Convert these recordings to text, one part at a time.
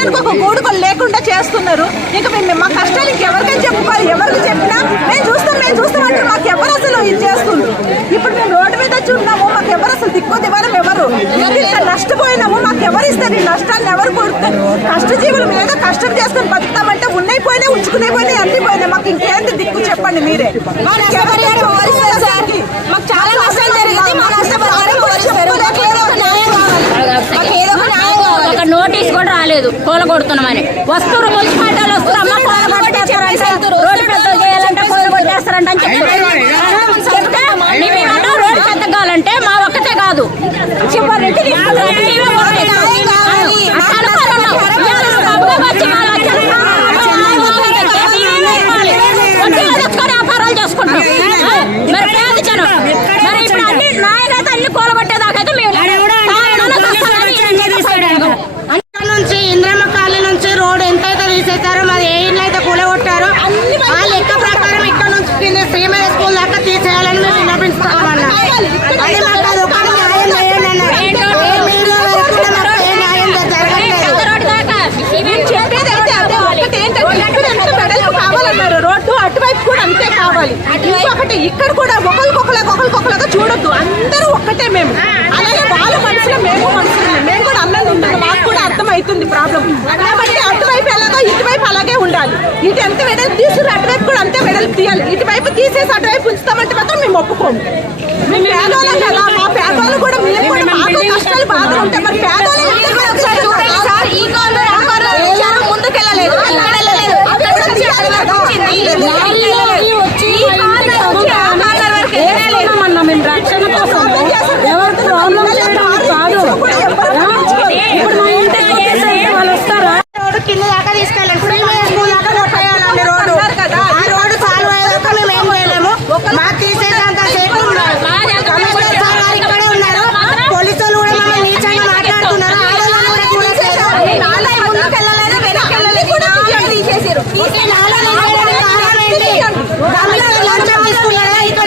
ఉండడానికి ఒక గూడుకలు లేకుండా చేస్తున్నారు. ఇంకా మేము మా కష్టాలు ఇంకెవరికైనా చెప్పుకోవాలి. ఎవరికి చెప్పినా మేము చూస్తాం అంటే మాకు ఎవరు అసలు ఇది చేస్తున్నారు. ఇప్పుడు మేము రోడ్డు మీద వచ్చి ఉన్నాము, మాకు ఎవరు అసలు దిక్కు దివారం ఎవరు, ఇంకా నష్టపోయినాము, మాకు ఎవరు ఇస్తారు ఈ నష్టాన్ని, ఎవరు కొడుతారు? కష్టజీవులు మీద కష్టం చేసుకుని బతుకుతామంటే ఉన్నాయి పోయినాయి, ఉంచుకునే పోయినాయి, అన్ని పోయినాయి. మాకు ఇంకేంటి దిక్కు చెప్పండి మీరే. మాకు చాలా నష్టం జరిగింది. మా ఒక నోటీస్ కూడా రాలేదు కోల కొడుతున్నామని. వస్తువులు మున్సిపాలిటీలు వస్తున్నారమ్మా, కోల కొట్టేస్తారంట, రోడ్డు పెద్దలు చేయాలంటే కోల కొట్టేస్తారంట అని చెప్తే మేమేమన్నా రోడ్డు పెద్ద కావాలంటే మా ఒక్కటే కాదు చివరికి వ్యాపారాలు చేసుకుంటాం. మరి పేద జనం మరి ఇప్పుడు అన్ని నాయకైతే అన్ని కూలగొట్టేదాకైతే మేము నుంచి ఇంద్రమ్మ కాలనీ నుంచి రోడ్ ఎంతైతే తీసేస్తారో మరి ఏ ఇళ్ళు అయితే కూలగొట్టారో ఆ లెక్క ప్రకారం ఇక్కడ నుంచి కింద శ్రీమయ స్కూల్ దాకా తీసేయాలని మేము విన్నపించుకోవాలన్నా. అది మాకు అది ఒక న్యాయం చేయండి అన్నారు. ఏ న్యాయం జరగట్లేదు. కావాలన్నారు రోడ్డు అటువైపు కూడా అంతే కావాలి. ఇంకొకటి ఇక్కడ కూడా ఒకరికొకరుగా చూడొద్దు, అందరూ ఒక్కటే. మేము అలాగే వాళ్ళ మనసులో మేము కూడా అన్నది ఉంటుంది. మాకు కూడా అర్థమవుతుంది ప్రాబ్లం. కాబట్టి అటువైపు ఎలాగో ఇటువైపు అలాగే ఉండాలి. ఇటు ఎంత వెడల్పు తీసుకుని అటువైపు కూడా అంతే వెడల్పు తీయాలి. ఇటువైపు తీసేసి అటువైపు ఉంచుతామంటే మాత్రం మేము ఒప్పుకోము. మేము పేదవాళ్ళం కదా, మా పేదవాళ్ళు కూడా మేము కూడా మాకు కష్టాలు బాగా ఉంటాయి. మరి పేదవాళ్ళు ముందుకెళ్ళలేదు, మేము రక్షణ కోసం ఎవరికి ప్రాబ్లం చేయడం కాదు. ఇప్పుడు మా ఇంటికి వాళ్ళు వస్తారా? రోడ్డు కింద దాకా తీసుకెళ్ళాలి, శ్రీమయ స్కూల్ దాకా కొట్టేయాలండి. రోడ్డు ఆ రోడ్డు సాల్వ్ అయ్యేదాకా మేము ఏం చేయలేము. మాకు తీసేదంతా సేపు కమిషనర్ సార్ గారు ఇక్కడే ఉన్నారు. పోలీసులు కూడా మమ్మల్ని నీచంగా మాట్లాడుతున్నారు. లంచం తీసుకున్నారా? ఇక్కడ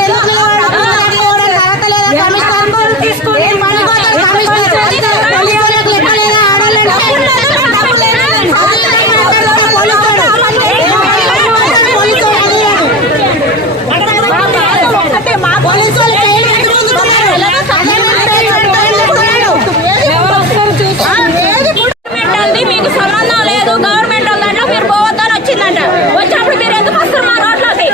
మీకు సంబంధం లేదు, గవర్నమెంట్ ఉందంటే మీరు పోవద్దని వచ్చిందంట. వచ్చినప్పుడు మీరు ఎందుకు వస్తారు మా రోడ్లోకి?